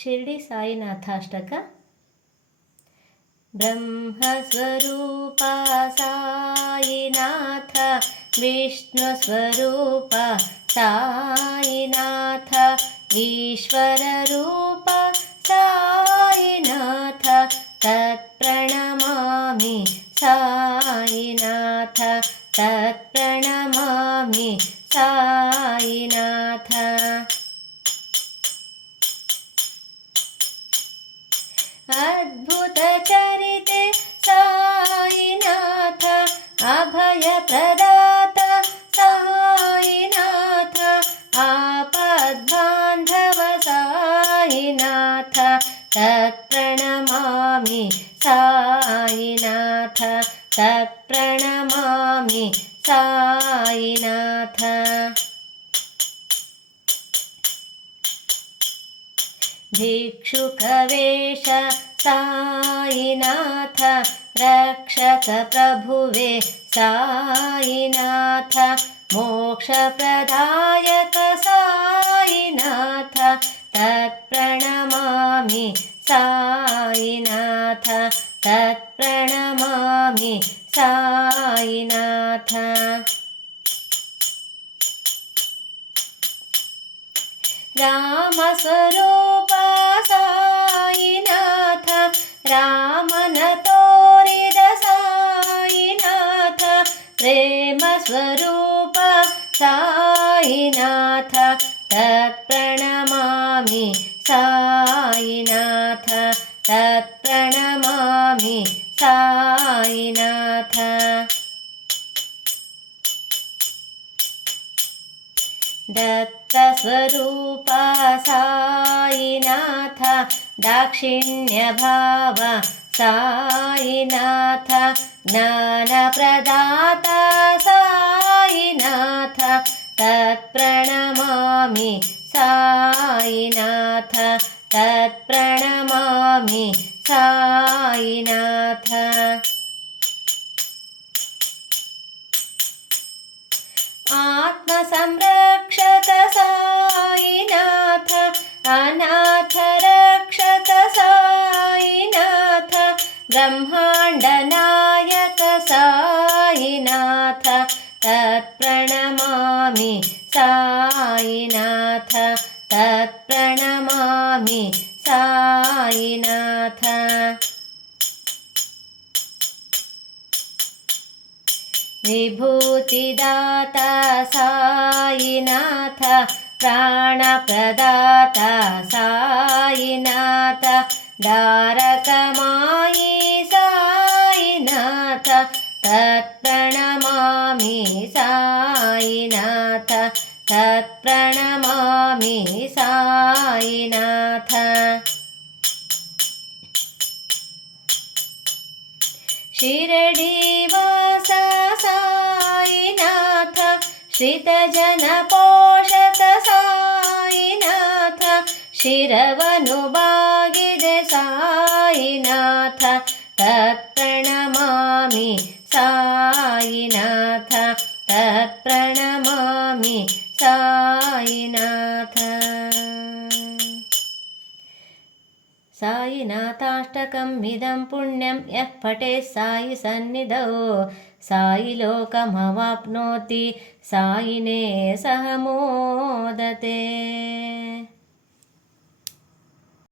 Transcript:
शिर्डि सायिनाथ ब्रह्मस्वरूप सायिनाथ विष्णुस्वरूप सायिनाथ ईश्वररूप सायिनाथ तत्प्रणमामि सायिनाथ तत्प्रणमामि सायिनाथ अद्भुतचरिते सायिनाथ अभयप्रदात सायिनाथ आपद्बान्धव सायिनाथ तत्प्रणमामि सायिनाथ तत्प्रणमामि सायिनाथ भिक्षुकवेश सायिनाथ रक्षकप्रभुवे सायिनाथ मोक्षप्रदायक सायिनाथ तत्प्रणमामि सायिनाथ तत्प्रणमामि सायिनाथ रामस्वरूप रामन तोरिद सायिनाथ प्रेमस्वरूप सायिनाथ तत्प्रणमामि सायिनाथ तत्प्रणमामि सायिनाथ दत्तस्वरूप सायिनाथ दाक्षिण्यभाव सायिनाथ ज्ञानप्रदात सायिनाथ तत्प्रणमामि सायिनाथ तत्प्रणमामि सायिनाथ आत्मसंरक्षक सायिनाथ अनाथरक्षक ब्रह्माण्डनायक सायिनाथ तत्प्रणमामि सायिनाथ तत्प्रणमामि सायिनाथ विभूतिदाता सायिनाथ प्राणप्रदाता सायिनाथ दारकमायि तत्प्रणमामि सायिनाथ तत्प्रणमामि सायिनाथ शिरडीवास सायिनाथ श्रितजनपोषक सायिनाथ शिरवनुभागिदे सायिनाथ तत्प्रणमामि सायिनाथ सायिनाथाष्टकम् इदं पुण्यं यः पठेत् सायि सन्निधौ सायिलोकमवाप्नोति सायिने सह मोदते